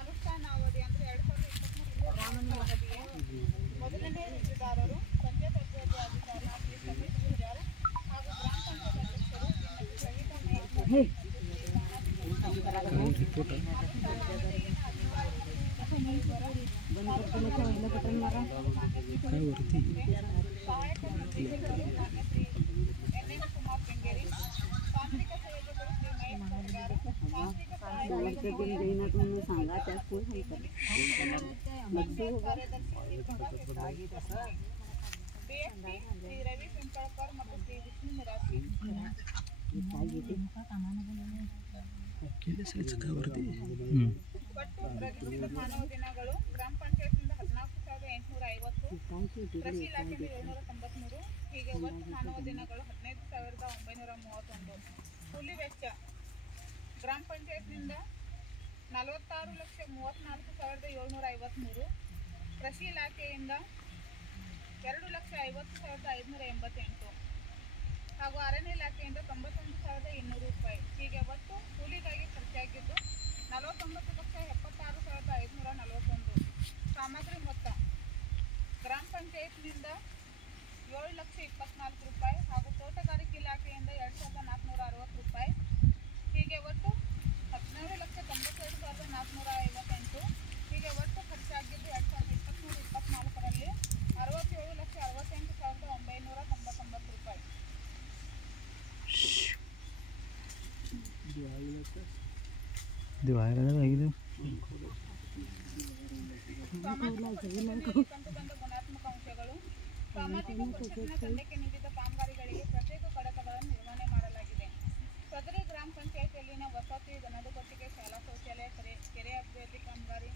ಅನುಷ್ಠಾನಾವಧಿ ಅಂದರೆ 2023 ಮೊದಲನೇ ಅರ್ಜಿದಾರರು ಪಂಚಾಯತ್ ಅಭಿವೃದ್ಧಿ ಅಧಿಕಾರಿ ಶ್ರೀ ಸತೀಶ್ ಪೂಜಾರ್ ಹಾಗೂ ಗ್ರಾಮ ಪಂಚಾಯತ್ ಶ್ರೀ ರವಿ ಪಿಂಪಳಕರ್ ಮತ್ತು ಶ್ರೀ ವಿಷ್ಣು ನಿರಾಶಿ ಒಟ್ಟು ರಚಿಸಿದ ಮಾನವ ದಿನಗಳು ಗ್ರಾಮ ಪಂಚಾಯತ್ನಿಂದ 14,850, ಕೃಷಿ ಇಲಾಖೆಯಿಂದ 793, ಹೀಗೆ ಒಟ್ಟು ಮಾನವ ದಿನಗಳು 15,931. ಕೂಲಿ ವೆಚ್ಚ ಗ್ರಾಮ ಪಂಚಾಯತ್ನಿಂದ 46,34,753, ಕೃಷಿ ಇಲಾಖೆಯಿಂದ 2,50,588 ಹಾಗೂ ಅರಣ್ಯ ಇಲಾಖೆಯಿಂದ 91,200 ರೂಪಾಯಿ. ಹೀಗೆ ಒಟ್ಟು ಕೂಲಿಗಾಗಿ ಖರ್ಚಾಗಿದ್ದು 49,76,541. ಸಾಮಗ್ರಿ ಮೊತ್ತ ಗ್ರಾಮ ಪಂಚಾಯತ್ನಿಂದ 7,24,00,000 ರೂಪಾಯಿ ಹಾಗೂ ತೋಟಗಾರಿಕೆ ಇಲಾಖೆಯಿಂದ 2,460 ರೂಪಾಯಿ. ಹೀಗೆ ಒಟ್ಟು 17,92,458. ಹೀಗೆ ಒಟ್ಟು ಖರ್ಚಾಗಿದ್ದು 2023-24ರಲ್ಲಿ 67,68,999 ರೂಪಾಯಿ. ಕಂಡುಬಂದ ಗುಣಾತ್ಮಕ ಅಂಶಗಳು: ಸಾಮಾಜಿಕ ಪರಿಷತ್ತಿನ ತಂಡಕ್ಕೆ ನೀಡಿದ ಕಾಮಗಾರಿಗಳಿಗೆ ಪ್ರತ್ಯೇಕ ಕಡತಗಳನ್ನು ನಿರ್ವಹಣೆ ಮಾಡಲಾಗಿದೆ. ಸದರಿ ಗ್ರಾಮ ಪಂಚಾಯಿತಿಯಲ್ಲಿನ ವಸತಿ, ದನದ ಕೊಟ್ಟಿಗೆ, ಶಾಲಾ ಶೌಚಾಲಯ, ಕೆರೆ ಅಭಿವೃದ್ಧಿ ಕಾಮಗಾರಿ,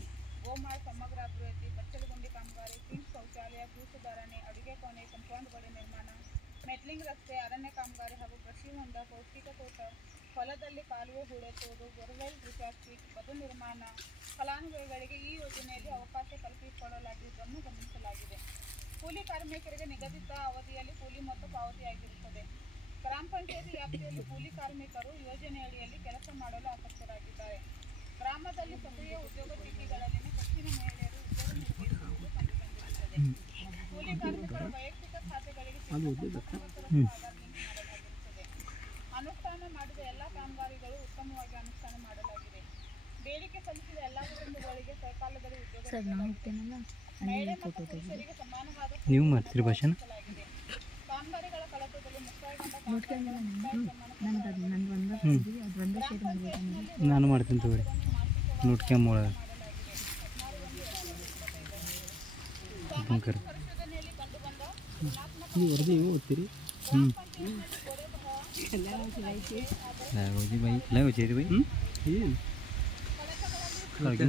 ಗೋಮಾಳ ಸಮಗ್ರ ಅಭಿವೃದ್ಧಿ, ಬಚ್ಚಲಗುಂಡಿ ಕಾಮಗಾರಿ, ಸಿಂಕ್ ಶೌಚಾಲಯ, ಭೂಸುಧಾರಣೆ, ಅಡುಗೆ ಕೋಣೆ, ಕಂಪೌಂಡ್ ಗೋಡೆ ನಿರ್ಮಾಣ, ಮೆಟ್ಲಿಂಗ್ ರಸ್ತೆ, ಅರಣ್ಯ ಕಾಮಗಾರಿ ಹಾಗೂ ಕೃಷಿ ಹೊಂಡ, ಪೌಷ್ಟಿಕ ತೋಟ, ಹೊಲದಲ್ಲಿ ಕಾಲುವೆ ಹೂಳೆತ್ತುವುದು, ಬೋರ್ವೆಲ್ ರಿಚಾರ್ಜ್ ಶೀಟ್, ಬದು ನಿರ್ಮಾಣ, ಫಲಾನುಭವಿಗಳಿಗೆ ಈ ಯೋಜನೆಯಲ್ಲಿ ಅವಕಾಶ ಕಲ್ಪಿಸಿಕೊಡಲಾಗಿರುವುದನ್ನು ಗಮನಿಸಲಾಗಿದೆ. ಕೂಲಿ ಕಾರ್ಮಿಕರಿಗೆ ನಿಗದಿತ ಅವಧಿಯಲ್ಲಿ ಕೂಲಿ ಮೊತ್ತ ಪಾವತಿಯಾಗಿರುತ್ತದೆ. ಗ್ರಾಮ ಪಂಚಾಯತಿ ವ್ಯಾಪ್ತಿಯಲ್ಲಿ ಕೂಲಿ ಕಾರ್ಮಿಕರು ಯೋಜನೆಯಡಿಯಲ್ಲಿ ಕೆಲಸ ಮಾಡಲು ಆಸಕ್ತರಾಗಿದ್ದಾರೆ. ಗ್ರಾಮದಲ್ಲಿ ಸಕ್ರಿಯ ಉದ್ಯೋಗ ಚೀಟಿಗಳಲ್ಲಿನ ಹೆಚ್ಚಿನ ಮಹಿಳೆಯರು ಉದ್ಯೋಗ ನಿರ್ವಹಿಸುವುದು ಕಂಡುಬಂದಿರುತ್ತದೆ. ಕೂಲಿ ಕಾರ್ಮಿಕರ ವೈಯಕ್ತಿಕ ಖಾತೆಗಳಿಗೆ ಮಾಡಲಾಗಿರುತ್ತದೆ. ಅನುಷ್ಠಾನ ಮಾಡಿದ ಎಲ್ಲ ಕಾಮಗಾರಿಗಳು ಉತ್ತಮವಾಗಿ ಅನುಷ್ಠಾನ ಮಾಡಲಾಗಿದೆ. ಬೇಡಿಕೆ ಸಲ್ಲಿಸಿದ ಎಲ್ಲ ಕುಟುಂಬಗಳಿಗೆ ಸಕಾಲದಲ್ಲಿ ಉದ್ಯೋಗ ಮಹಿಳೆ ಮತ್ತು ಪುರುಷರಿಗೆ ಸಮಾನವಾದ ಕಾಮಗಾರಿಗಳ ಕಳಪದಲ್ಲಿ ಮುಕ್ತಾಯಗೊಂಡ ನಾನು ಮಾಡ್ತೀನಿ ತಗೋರಿ ನೋಡ್ಕೊಂಬ ಪರಿಶೋಧನೆಯಲ್ಲಿ ಕಂಡುಬಂದ ನೀವು ವರದಿ ಓದ್ತೀರಿ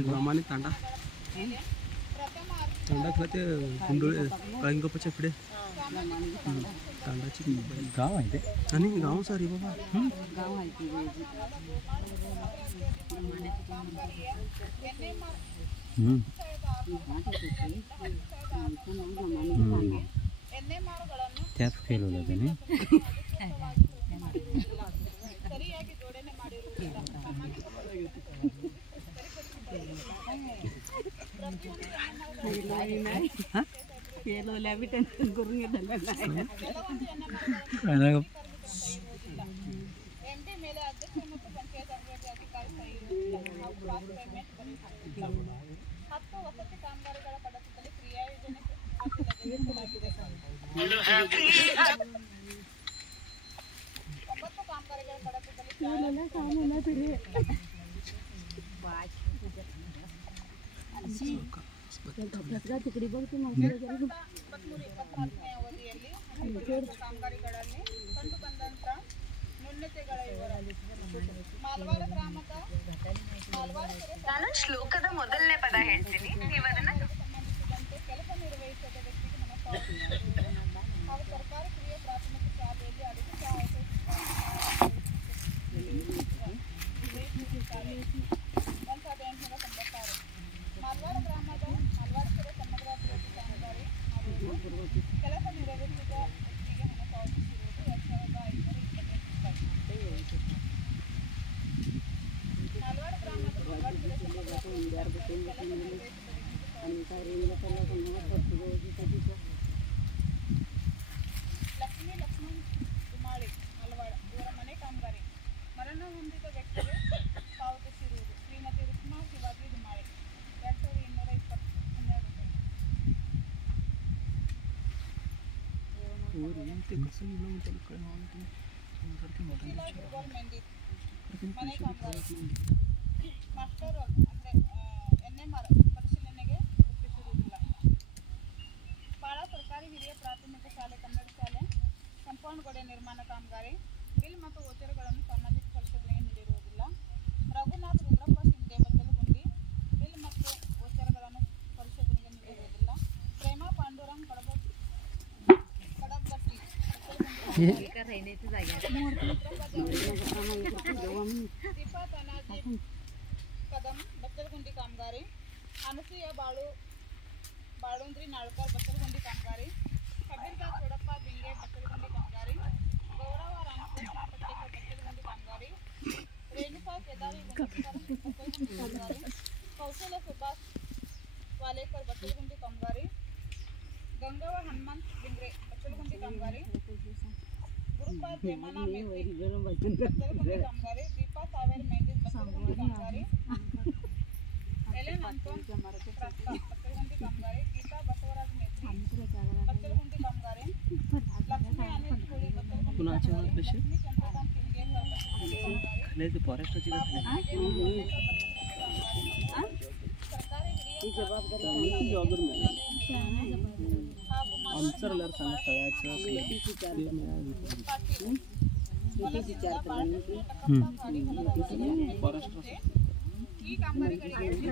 प्रमाणित तांडा तांडा ते कुंडोळे कळंगपच्या पुढे तांडाची गाव आहे ते आणि गाव सारी बाबा गाव आहे त्यात फेल होला त्याने ಸರಿಯಾಗಿ ಜೋಡಣೆ ಮಾಡಿರುವುದಿಲ್ಲ. ಎಂಡಿ ಮೇಲೆ ಅಧ್ಯಕ್ಷ ಮತ್ತು ಪಂಚಾಯತ್ ಅಭಿವೃದ್ಧಿ ಅಧಿಕಾರಿ ಸಹಿ ಇರುವುದಿಲ್ಲ. 10 ವಸತಿ ಕಾಮಗಾರಿಗಳ ಕಡತದಲ್ಲಿ ಕ್ರಿಯಾ ಯೋಜನೆ ಲಗತ್ತಿಸಲಾಗಿದೆ. 9 ಕಾಮಗಾರಿಗಳ ಕಡತದಲ್ಲಿ ಅವಧಿಯಲ್ಲಿ ಕಾಮಗಾರಿಗಳಲ್ಲಿ ಕಂಡು ಬಂದಂತ ನ್ಯೂನತೆಗಳ ವಿವರ. ಮಾಲ್ವಾಡ ಗ್ರಾಮದ ನಾನು ಶ್ಲೋಕದ ಮೊದಲನೇ ಪದ ಹೇಳ್ತೀನಿ, ನೀವು ಅದನ್ನ ಸಂಬಂಧಿಸಿದಂತೆ ಕೆಲಸ ನಿರ್ವಹಿಸಿದ ವ್ಯಕ್ತಿಗೆ ಮನಸ್ಸಾಕ್ಷಿ ಹಾಗೂ ಸರ್ಕಾರಿ ಕ್ರಿಯೆ ಪ್ರಾಥಮಿಕ ಶಾಲೆಯಲ್ಲಿ ಅಡುಗೆ ಸಹಾಯಕ 1896. ಮಾಲ್ವಾಡ ಗ್ರಾಮದ ಮಾಲ್ವಾಡ ಕೆರೆ ಸಮಗ್ರ ಅಭಿವೃದ್ಧಿ ಕಾಮಗಾರಿ ಕೆಲಸ ನಿರ್ವಹಿಸಿದ ವ್ಯಕ್ತಿಗೆ ಹಣ ಪಾವತಿಸಿರುವುದು 2,528 ರೂಪಾಯಿ. ते कसं गेलं त्याला काय म्हणते ಸುಶೀಲಾ ಗುರುಗೋಲ್ ಮೆಂದಿ ಮನೆ ಕಾಮಗಾರಿ ಮಾಸ್ಟರ್ ಅಂದರೆ NMR ಪರಿಶೀಲನೆಗೆ ಒಪ್ಪಿಸಿರುವುದಿಲ್ಲ. ಪಾಳ ಸರ್ಕಾರಿ ಹಿರಿಯ ಪ್ರಾಥಮಿಕ ಶಾಲೆ ಕನ್ನಡ ಶಾಲೆ ಕಂಪೌಂಡ್ ಗೋಡೆ ನಿರ್ಮಾಣ ಕಾಮಗಾರಿ ಬಿಲ್ ಮತ್ತು ವೋಚರ್ಗಳನ್ನು ಸಾಮಾಜಿಕ ಪರಿಶೋಧನೆಗೆ ನೀಡಿರುವುದಿಲ್ಲ. ರಘುನಾಥ್ ರುದ್ರಪ್ಪ ಶಿಂದೆ ಬಚ್ಚಲಗುಂಡಿ ಬಿಲ್ ಮತ್ತು ವೋಚರ್ಗಳನ್ನು ಪರಿಶೋಧನೆಗೆ ನೀಡಿರುವುದಿಲ್ಲ. ಪ್ರೇಮ ಪಾಂಡುರಂಗ್ ಕಡಬಗಟ್ಟಿ दीपा तानाजी कदम बच्चलगुंडी कामगारी अनसूया बाळुंद्री नाळकर बच्चलगुंडी कामगारी कबीरदास चोडप्पा बिंगे बच्चलगुंडी कामगारी गौरव रामकृष्ण पट्टेकर बच्चलगुंडी कामगारी रेणुका केदारी बच्चलगुंडी कामगारी कौशल्य सुभाष वालेकर बच्चलगुंडी कामगारी गंगव हनुमंत बिंगरे बच्चलगुंडी कामगारी गुरुपाल प्रेमाना मेत्री बच्चलगुंडी कामगारी दीपा सावेर मेंडिस बच्चलगुंडी कामगारी एलेन अंतोन प्रस्ता बच्चलगुंडी कामगारी गीता बसवराज मेत्री बच्चलगुंडी कामगारी लक्ष्मी अनिल कोळी बच्चलगुंडी कामगारी लक्ष्मी चंद्रकांत किंगेकर बच्चलगुंडी कामगारी नाही फॉरेस्टची सरकारी आमचं सांगा तळ्याचं फॉरेस्ट ಈ ಕಾಮಗಾರಿಗಳಿಗೆ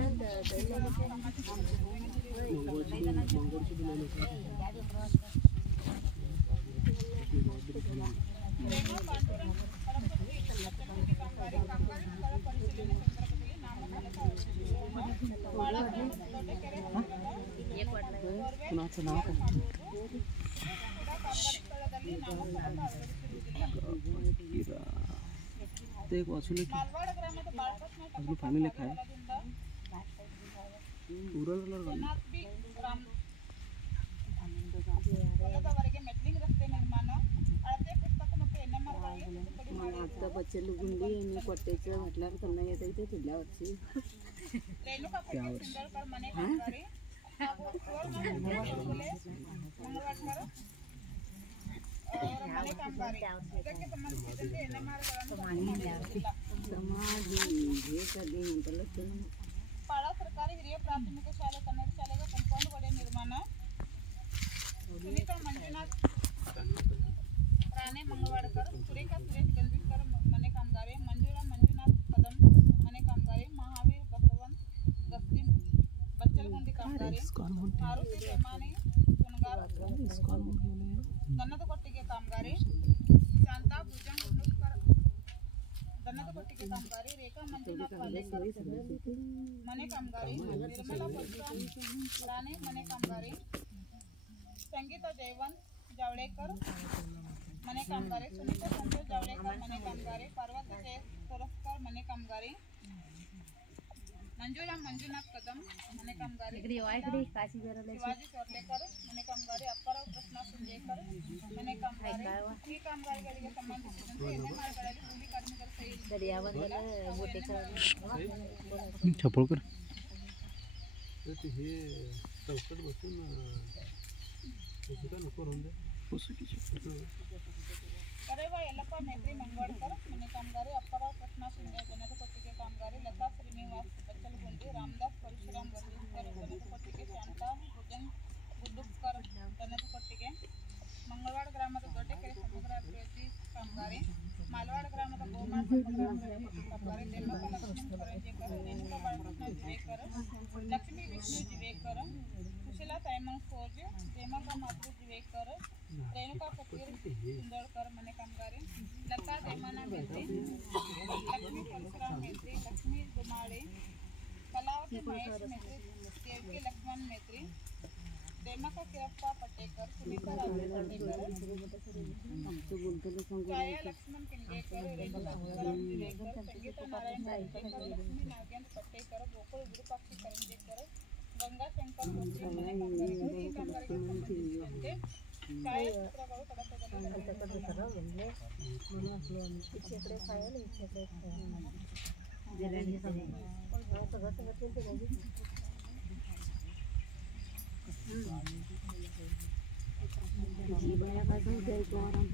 कुणाचं नाव काय ते एक वाचून मालवाड ग्रामात बाळकृष्ण आपली फॅमिली काय ಹೊಲದವರೆಗೆ ಮೆಟ್ಲಿಂಗ್ ರಸ್ತೆ ನಿರ್ಮಾಣ ಅಳತೆ ಪುಸ್ತಕ ಮತ್ತು NMRಗಳಿಗೆ ತಿದ್ದುಪಡಿ ಮಾಡಿ आता बच्चलगुंडी आणि कोट्याचं म्हटल्यावर त्यांना येत ते पुढल्या वर्षी रेणुका पटेल सिंदळकर ಮನೆ ಕಾಮಗಾರಿ ಹಾಗೂ ಮಂಗಳವಾರ ಮನೆ ಕಾಮಗಾರಿ ಇದಕ್ಕೆ ಸಂಬಂಧಿಸಿದಂತೆ NMRಗಳನ್ನು ಮಾಡಿರುವುದಿಲ್ಲ. समाधी हे कधी म्हणतात पाळा सरकारी ಹಿರಿಯ ಪ್ರಾಥಮಿಕ ಶಾಲೆ ಕನ್ನಡ ಶಾಲೆಗೆ ಕಂಪೌಂಡ್ ಗೋಡೆ ನಿರ್ಮಾಣ ಸುನೀತಾ ಮಂಜುನಾಥ್ ರಾಣೆ ಮಂಗಳವಾಡಕರ್ ಸುರೇಖಾ ಸುರೇಶ್ ಗಂಧೀಶ್ವರ ಮನೆ ಕಾಮಗಾರಿ ಮಂಜುಳಾ ಮಂಜುನಾಥ್ ಕದಂ ಮನೆ ಕಾಮಗಾರಿ ಮಹಾವೀರ್ ಬಸವಂತ್ ಗಸ್ತಿಂ ಬಚ್ಚಲಗುಂಡಿ ಕಾಮಗಾರಿ ಮಾರುತಿ ಪ್ರೇಮಾನಿ ಕುಣಗಾರ್ ದನ್ನದ ಕೊಟ್ಟಿಗೆ ಕಾಮಗಾರಿ ಶಾಂತಾ ಭುಜಂಗ್ ಹುಣ್ಣುಕರ್ ದನ್ನದ ಕೊಟ್ಟಿಗೆ ಕಾಮಗಾರಿ ರೇಖಾ ಮಂಜುನಾಥ್ ಪಾಲೇಕರ್ ಮನೆ ಕಾಮಗಾರಿ ನಿರ್ಮಲಾ ಪರಶುರಾಮ್ ರಾಣೆ ಮನೆ ಕಾಮಗಾರಿ ಸಂಗೀತಾ ಜಯವಂತ್ ಜಾವಳೇಕರ್ ಮನೆ ಕಾಮಗಾರಿ ಸುನೀತಾ ಸಂತೋಷ್ ಜಾವಳೇಕರ್ ಮನೆ ಕಾಮಗಾರಿ ಪಾರ್ವತಿ ಜಯ ಸೊರಸ್ಕರ್ ಮನೆ ಕಾಮಗಾರಿ ಮಂಜುಳಾ ಮಂಜುನಾಥ್ ಕದಂ ಮನೆ ಕಾಮಗಾರಿ ಶಿವಾಜಿ ಚೋರ್ಲೇಕರ್ ಮನೆ ಕಾಮಗಾರಿ ಅಪ್ಪರಾವ್ ಕೃಷ್ಣ ಸಿಂಜೇಕರ್ ಮನೆ ಕಾಮಗಾರಿ ಈ ಕಾಮಗಾರಿಗಳಿಗೆ ಸಂಬಂಧಿಸಿದಂತೆ NMRಗಳಲ್ಲಿ ಕೂಲಿ ಕಾರ್ಮಿಕರ ಸಹಿ छपोळकर हे चौकट बसून नको ಕರೇವ ಯಲ್ಲಪ್ಪ ಮೇತ್ರಿ ಮಂಗವಾಡ್ಕರ್ ಮನೆ ಕಾಮಗಾರಿ ಅಪ್ಪರಾವ್ ಕೃಷ್ಣ ಸಿಂಧೆ ಜನದ ಕೊಟ್ಟಿಗೆ ಕಾಮಗಾರಿ ಲತಾ ಶ್ರೀನಿವಾಸ್ ಬಚ್ಚಲಗುಂಡಿ ರಾಮದಾಸ್ ಪರಶುರಾಮ್ ಗಂಧೀಶ್ವರ್ ಜನದ ಕೊಟ್ಟಿಗೆ ಶಾಂತಾ ಭುಜಂಗ್ ಗುಡ್ಡುಕರ್ ಜನದ ಕೊಟ್ಟಿಗೆ ಮಂಗಳವಾಡ ಗ್ರಾಮದ ದೊಡ್ಡಕೆರೆ ಸಮಗ್ರ ಅಭಿವೃದ್ಧಿ ಕಾಮಗಾರಿ ಮಾಲವಾಡ ಗ್ರಾಮದ ಗೋಮಾ ಸಮಗ್ರ ಅಭಿವೃದ್ಧಿ ಕಾಮಗಾರಿ ದೇಮಕ ಲಕ್ಷ್ಮಣ್ ಕರಂಜೇಕರ್ ರೇಣುಕಾ ಬಾಳಕೃಷ್ಣ ಜಿವೇಕರ್ ಲಕ್ಷ್ಮೀ ವಿಷ್ಣು ಜಿವೇಕರ್ ಸುಶೀಲಾ ಸೈಮನ್ ಫೋರ್ಜ್ ದೇಮಕ ಮಾಧು ಜಿವೇಕರ್ ರೇಣುಕಾ ಫಕೀರ್ ಸಿಂದೋಳ್ಕರ್ ಮನೆ ಕಾಮಗಾರಿ ಲತಾ ದೇಮಾನ ಮೇತ್ರಿ ಲಕ್ಷ್ಮೀ ಪರಶುರಾಮ್ ಮೇತ್ರಿ ಲಕ್ಷ್ಮೀ ಗುಮಾಳಿ ಕಲಾವತಿ ಮಹೇಶ್ ಮೇತ್ರಿ ದೇವಕಿ ಲಕ್ಷ್ಮಣ್ ಮೇತ್ರಿ ದೇಮಕ ಕಿರಪ್ಪ ಪಟ್ಟೇಕರ್ ಸುನೀತಾ ರಾಜು ಪಟ್ಟೇಕರ್ ಛಾಯಾ ಲಕ್ಷ್ಮಣ್ ಕಿಂಗೇಕರ್ ರೇಣುಕಾ ತುಕಾರಾಮ್ ಜಿವೇಕರ್ ಸಂಗೀತಾ ನಾರಾಯಣ್ ಪಟ್ಟೇಕರ್ ಲಕ್ಷ್ಮೀ ನಾಗೇಂದ್ರ ಪಟ್ಟೇಕರ್ ಗೋಕುಲ್ ವಿರೂಪಾಕ್ಷಿ ಕರಂಜೇಕರ್ ಗಂಗಾ ಶಂಕರ್ ಮೋತಿ ಮನೆ ಕಾಮಗಾರಿಗಳು ಈ ಕಾಮಗಾರಿಗೆ ಸಂಬಂಧಿಸಿದಂತೆ ಛಾಯಾಚಿತ್ರಗಳು ಕಡತದಲ್ಲಿ जी बाया काय सांगते ऐकू आराम